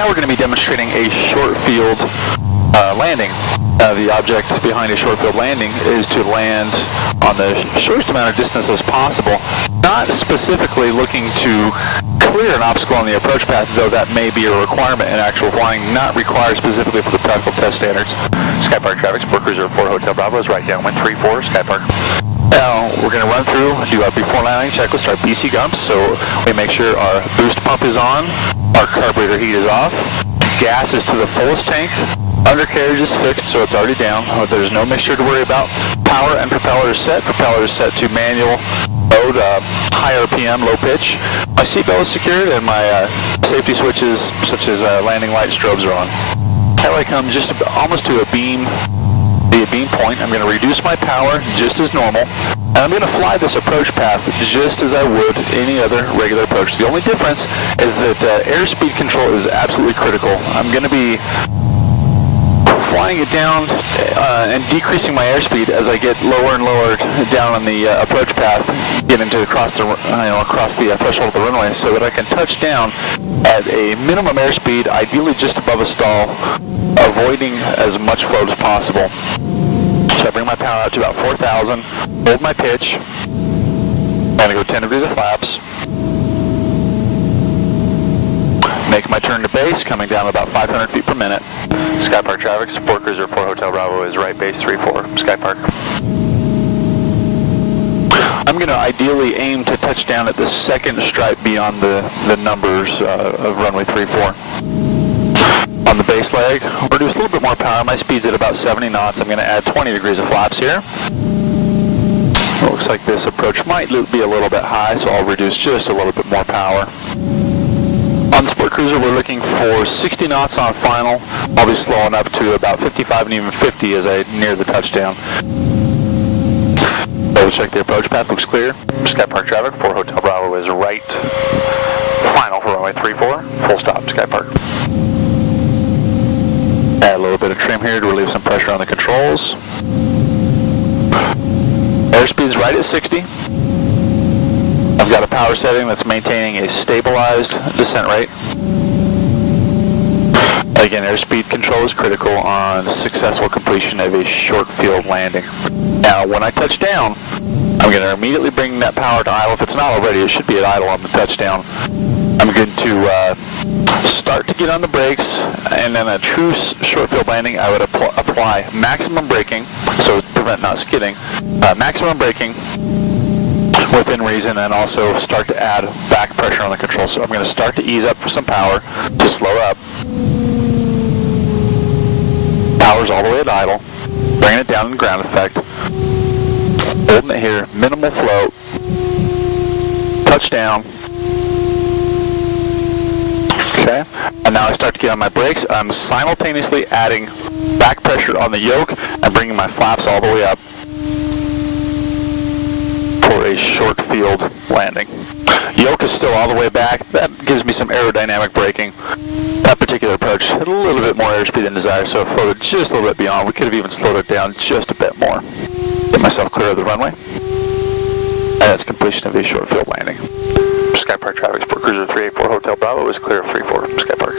now we're going to be demonstrating a short field landing. The object behind a short field landing is to land on the shortest amount of distance as possible, not specifically looking to clear an obstacle on the approach path, though that may be a requirement in actual flying, not required specifically for the practical test standards. Sky Park traffic, Sport Cruiser 4 Hotel Bravo is right downwind 34, Sky Park. Now we're going to run through, do our before landing checklist, our BC gumps, so we make sure our boost pump is on, our carburetor heat is off, gas is to the fullest tank, undercarriage is fixed so it's already down, there's no mixture to worry about, power and propeller is set to manual mode, high RPM, low pitch, my seatbelt is secured and my safety switches such as landing light strobes are on. Now I come just almost to a beam point. I'm going to reduce my power just as normal, and I'm going to fly this approach path just as I would any other regular approach. The only difference is that airspeed control is absolutely critical. I'm going to be flying it down and decreasing my airspeed as I get lower and lower down on the approach path, getting to across the threshold of the runway, so that I can touch down at a minimum airspeed, ideally just above a stall, avoiding as much float as possible. So I bring my power out to about 4,000, hold my pitch, I'm going to go 10 degrees of flaps, make my turn to base, coming down about 500 feet per minute. Sky Park traffic, Sport Cruiser 4 Hotel Bravo is right base 34, Sky Park. I'm going to ideally aim to touch down at the second stripe beyond the numbers of runway 34. On the base leg, I'll reduce a little bit more power. My speed's at about 70 knots. I'm going to add 20 degrees of flaps here. It looks like this approach might be a little bit high, so I'll reduce just a little bit more power. On the Sport Cruiser, we're looking for 60 knots on final. I'll be slowing up to about 55 and even 50 as I near the touchdown. Double check the approach path, looks clear. Sky Park traffic, 4 Hotel Bravo is right final for runway 34, full stop, Sky Park. Add a little bit of trim here to relieve some pressure on the controls. Airspeed's right at 60. I've got a power setting that's maintaining a stabilized descent rate. Again, airspeed control is critical on successful completion of a short field landing. Now, when I touch down, I'm going to immediately bring that power to idle. If it's not already, it should be at idle on the touchdown. I'm going to start to get on the brakes, and then a true short field landing, I would apply maximum braking, so to prevent not skidding, maximum braking within reason, and also start to add back pressure on the control. So I'm going to start to ease up for some power to slow up. Power's all the way at idle, bringing it down in ground effect, holding it here, minimal float, touchdown. Okay, and now I start to get on my brakes. I'm simultaneously adding back pressure on the yoke and bringing my flaps all the way up for a short field landing. Yoke is still all the way back. That gives me some aerodynamic braking. That particular approach had a little bit more airspeed than desired, so it floated just a little bit beyond. We could have even slowed it down just a bit more. Get myself clear of the runway. And that's completion of a short field landing. Sky Park traffic, Sport Cruiser 384 Hotel Bravo is clear of 34, Sky Park.